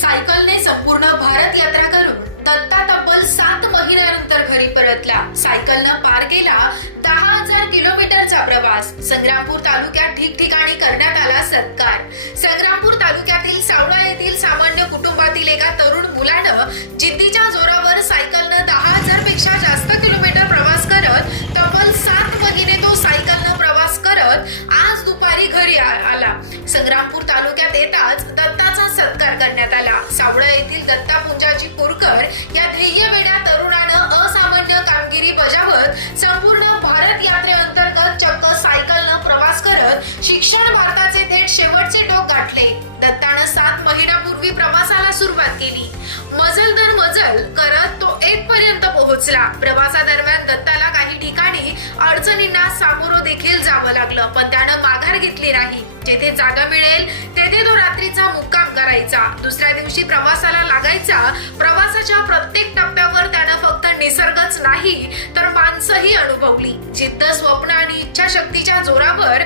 सायकलने संपूर्ण भारत यात्रा करून दत्ता तब्बल सात महिन्यानंतर घरी परतला. सायकलनं पार केला दहा हजार किलोमीटरचा प्रवास. संग्रामपूर तालुक्यात ठिकठिकाणी करण्यात आला सत्कार. संग्रामपूर तालुक्यातील सावळा येथील सामान्य कुटुंबातील एका तरुण मुलानं जिद्दीच्या जोरावर सायकलनं दहा हजारपेक्षा जास्त किलोमीटर प्रवास करत तब्बल सात महिने तो सायकलनं प्रवास करत आज दुपारी घरी आला. संग्रामपूर तालुक्यात येताच करण्यात आला सावळा येथील दत्ता पुंजाजी कोरकर या ध्येयवेड्या तरुणानं असामान्य कामगिरी बजावत संपूर्ण भारत यात्रेअंतर्गत चक्क सायकलनं प्रवास करत शिक्षण भारताचे थेट शेवटचे टोक गाठले. दत्तानं सात महिन्यापूर्वी प्रवासाला सुरुवात केली. मजल दर मजल करत तो एक पर्यंत पोहोचला. प्रवासादरम्यान दत्ताला काही ठिकाणी अडचणींना सामोरं देखील जावं लागलं पण त्यानं माघार घेतली नाही. जेथे जागा मिळेल तेथे तो रात्रीचा मुक्का करायचा. दुसऱ्या दिवशी प्रवासाला लागायचा. प्रवासाच्या प्रत्येक टप्प्यावर त्यानं फक्त निसर्गच नाही तर माणसंही अनुभवली. जिद्द स्वप्न आणि इच्छाशक्तीच्या जोरावर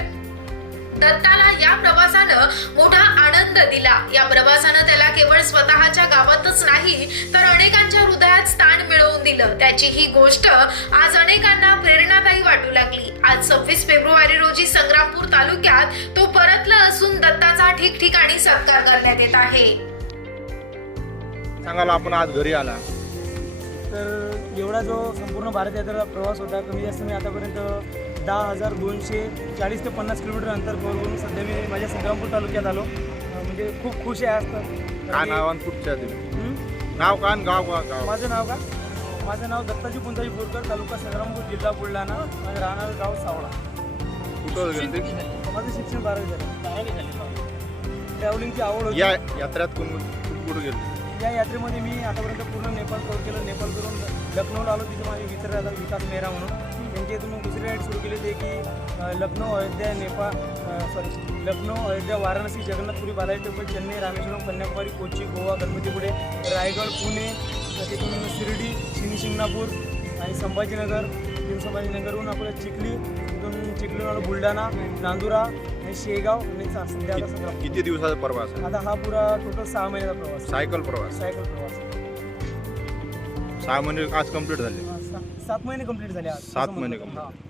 दत्ताला या प्रवासानं मोठा आनंद दिला. या प्रवासानं त्याला केवळ स्वतःच्या गावातच नाही तर अनेकांच्या हृदयात स्थान दिलं. त्याची ही गोष्ट आज अनेकांना प्रेरणादायी वाटू लागली. आज सव्वीस फेब्रुवारी रोजी संग्रामपूर तालुक्यात तो परतला असून दत्ताचा ठिकठिकाणी सत्कार करण्यात येत आहे. सांगायला आपण आज घरी आला. तर एवढा जो संपूर्ण भारत यात्रेचा प्रवास होता कमी जास्त मी आतापर्यंत दहा हजार दोनशे चाळीस ते पन्नास किलोमीटर अंतर करून सध्या मी माझ्या संग्रामपूर तालुक्यात आलो. म्हणजे खूप खुश आहे आज तर. काय नाव आणि कुठच्या तुम्ही हं? नाव का आणि गाव का? गाव. माझं नाव का? माझं नाव दत्ताजी पुंजाजी बोरकर तालुका संग्रामपूर जिल्हा बुलढाणा माझं राहणार गाव सावळा. कुठं गेले ते? माझं शिक्षण बारावी झालं. ट्रॅव्हलिंगची आवड होती. या यात्रेत कोण कुठं कुठं गेले? या यात्रेमध्ये मी आतापर्यंत पूर्ण नेपाळ कव्हर केलं. नेपाळ करून लखनौला आलो. तिथे माझे मित्र राहतात विकास मेहरा म्हणून. त्यांच्या इथून मी दुसरी राईड सुरू केली. ते की अ, लखनौ अयोध्या नेपाळ सॉरी लखनौ अयोध्या वाराणसी जगन्नाथपुरी बालाजी टेम्पल चेन्नई रामेश्वरम कन्याकुमारी कोची गोवा गणपतीपुळे रायगड पुणे तिथून शिंगणापूर आणि संभाजीनगर. तिथून संभाजीनगरहून आपलं चिखली तिथून चिखलीहून आलो बुलढाणा नांदुरा आणि शेगाव आणि सा- सध्या आता संग्राम किती दिवसाचा प्रवास आहे? आता हा पुरा टोटल सहा महिन्याचा प्रवास सायकल प्रवास. सायकल प्रवास सहा महिने आज कंप्लीट झाले. हा, सा- सात महिने कंप्लीट झाले आज. सात असं महिने म्हणतो. complete. हा.